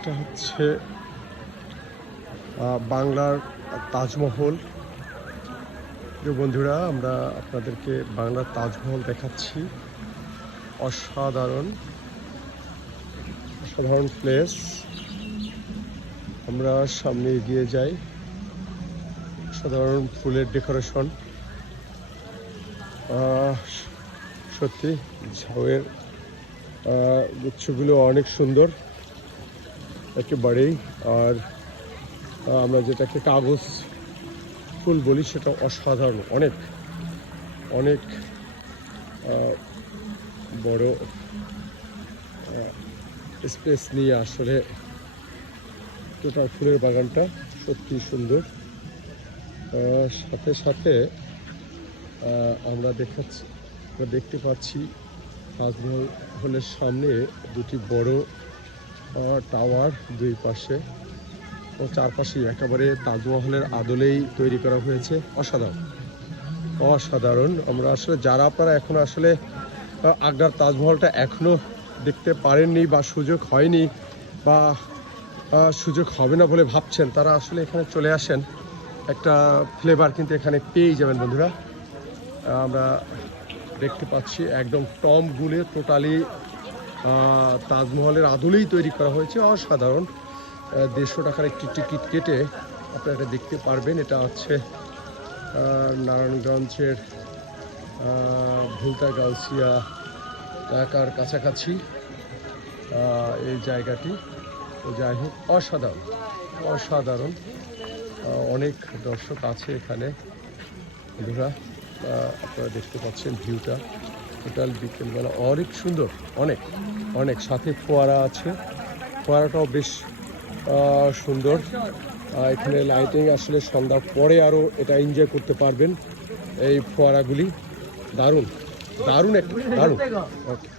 এটা হচ্ছে বাংলার তাজমহল। প্রিয় বন্ধুরা, আমরা আপনাদেরকে বাংলার তাজমহল দেখাচ্ছি। অসাধারণ অসাধারণ প্লেস। আমরা সামনে এগিয়ে যাই। সাধারণ ফুলের ডেকোরেশন, সত্যি ঝাউয়ের গুচ্ছগুলো অনেক সুন্দর একেবারেই। আর আমরা যেটাকে কাগজ ফুল বলি সেটা অসাধারণ, অনেক অনেক বড় স্পেস নিয়ে আসলে টোটাল ফুলের বাগানটা সত্যি সুন্দর। সাথে সাথে আমরা দেখতে পাচ্ছি তাজমহলের সামনে দুটি বড় টাওয়ার, দুই পাশে ও চারপাশেই একেবারে তাজমহলের আদলেই তৈরি করা হয়েছে। অসাধারণ অসাধারণ। আমরা আসলে যারা আপনারা এখন আসলে আগ্রার তাজমহলটা এখনও দেখতে পারেননি বা সুযোগ হয়নি বা সুযোগ হবে না বলে ভাবছেন, তারা আসলে এখানে চলে আসেন। একটা ফ্লেভার কিন্তু এখানে পেয়েই যাবেন বন্ধুরা। আমরা দেখতে পাচ্ছি একদম টম্বগুলো টোটালি তাজমহলের আদলেই তৈরি করা হয়েছে। অসাধারণ। 150 টাকার একটি টিকিট কেটে আপনারা এটা দেখতে পারবেন। এটা হচ্ছে নারায়ণগঞ্জের ভুলতা গাউসিয়া এলাকার কাছাকাছি এই জায়গাটি। যাই হোক, অসাধারণ অসাধারণ। অনেক দর্শক আছে এখানে বন্ধুরা। আপনারা দেখতে পাচ্ছেন ভিউটা টোটাল বিকেলবেলা অনেক সুন্দর, অনেক অনেক। সাথে ফোয়ারা আছে, ফোয়ারাটাও বেশ সুন্দর। এখানে লাইটিং আসলে সন্ধ্যার পরে আরও এটা এনজয় করতে পারবেন। এই ফোয়ারাগুলি দারুণ দারুণ, দারুণ। ওকে।